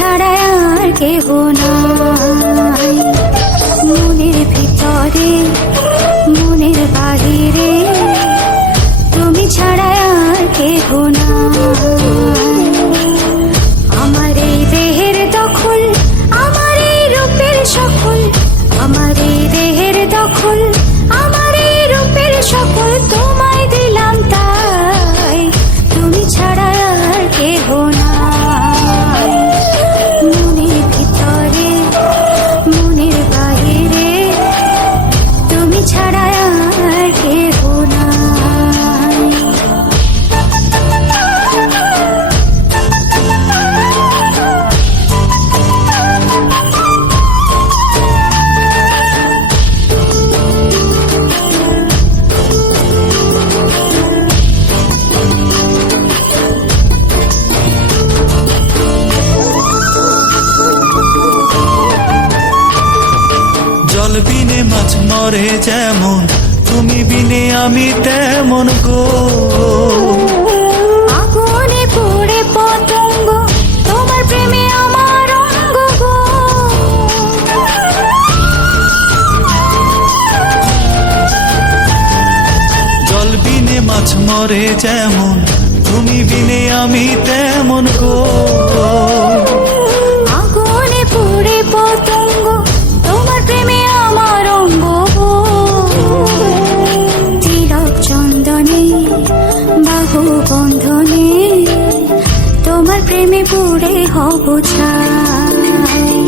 ছাড়া আর কেহ নাই। মনের ভিতরে মনের বাহিরে তুমি ছাড়া আর কেহ নাই। আমার এই দেহের দখল, আমার এই রূপের সকল, আমার এই দেহের দখল, আমার এই রূপের সকল তোমায় দিলাম তাই, তুমি ছাড়া আর কেহ নাই। মনের ভিতরে মনের বাহিরে তুমি ছাড়া আর কেহ নাই। জল বিনে মাছ মরে যেমন, তুমি বিনে আমি তেমন গো। আগুনে পুড়ে পতঙ্গ, তোমার প্রেমে আমার অঙ্গ গো। জল বিনে মাছ মরে যেমন, তুমি বিনে আমি তেমন গো। আগুনে পুড়ে পতঙ্গ, তোমার প্রেমে আমার অঙ্গ গো। তিলক চন্দনে বাহু বন্ধনে তোমার প্রেমে পুড়ে হব ছাই।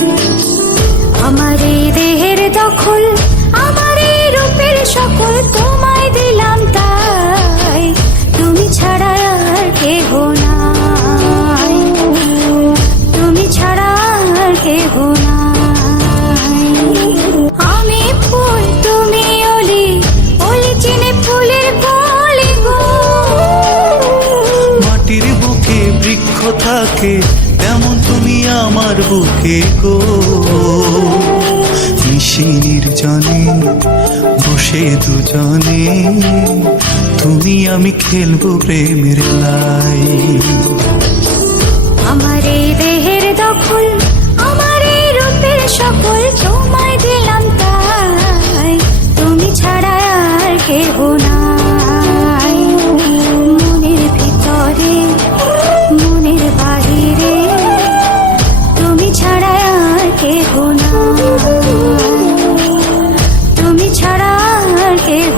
আমার এই দেহের দখল, আমার এই রূপের সকল তোমায় দিলাম তাই, তুমি ছাড়া আর কেহ নাই, তুমি ছাড়া আর কেহ নাই। আমি ফুল তুমি অলি, অলি চিনে ফুলের কলি গো। মাটির বুকে বৃক্ষ থাকে তেমন তুমি আমার বুকে গো। নিশির জানে বসে দুজনে, তুমি আমি খেলবো প্রেমের লাই। আমার এই দেহের দখল, আমার এই রূপের সকল তোমায় দিলাম তাই, তুমি ছাড়া আর কেহ নাই। মনের ভিতরে মনের বাহিরে তুমি ছাড়া আর কেহ নাই, তুমি ছাড়া আর কেহ